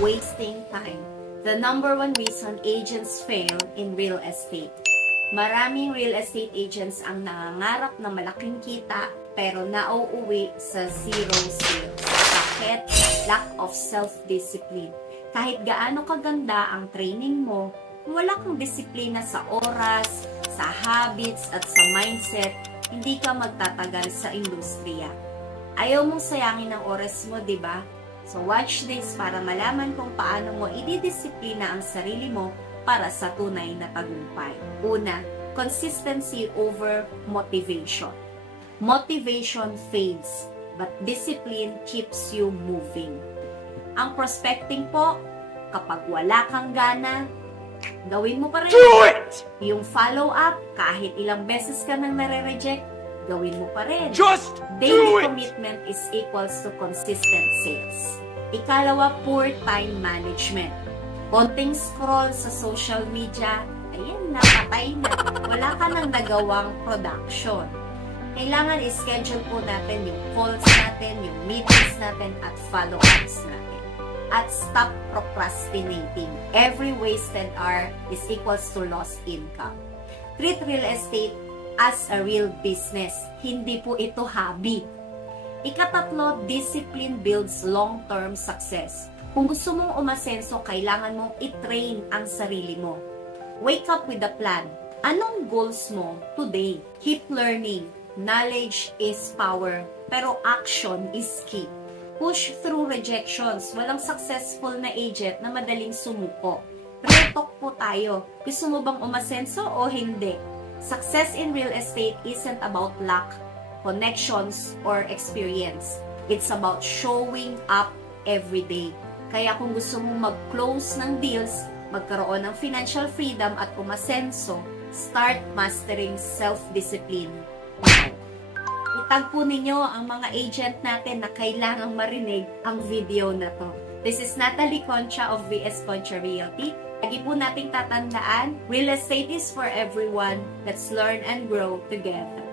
wasting time. The number one reason agents fail in real estate. Maraming real estate agents ang nangangarap na malaking kita pero nauuwi sa zero sales. Bakit? Lack of self-discipline. Kahit gaano kaganda ang training mo, wala kang disiplina sa oras, sa habits at sa mindset, hindi ka magtatagal sa industriya. Ayaw mong sayangin ang oras mo, di ba? So watch this para malaman kung paano mo ididisiplina ang sarili mo para sa tunay na tagumpay. Una, consistency over motivation. Motivation fades, but discipline keeps you moving. Ang prospecting po, kapag wala kang gana, gawin mo pa rin. Do it! Yung follow-up, kahit ilang beses ka nang nare-reject, gawin mo pa rin. Just Daily do it! commitment is equals to consistent sales. Ikalawa, poor time management. Konting scroll sa social media, ayan, napatay na. Wala ka nang nagawang production. Kailangan i-schedule po natin yung calls natin, yung meetings natin, at follow-ups natin. At stop procrastinating. Every wasted hour is equals to lost income. Treat real estate as a real business. Hindi po ito hobby. Ikatatlo, discipline builds long-term success. Kung gusto mong umasenso, kailangan mong i-train ang sarili mo. Wake up with a plan. Anong goals mo today? Keep learning. Knowledge is power, pero action is key. Push through rejections. Walang successful na agent na madaling sumuko. Real talk po tayo. Gusto mo bang umasenso o hindi? Success in real estate isn't about luck, connections, or experience. It's about showing up every day. Kaya kung gusto mong mag-close ng deals, magkaroon ng financial freedom at umasenso, start mastering self-discipline. Itagpo ninyo ang mga agent natin na kailangang marinig ang video na to. This is Natalie Concha of VS Concha Realty. Lagi po nating tatandaan, real estate is for everyone. Let's learn and grow together.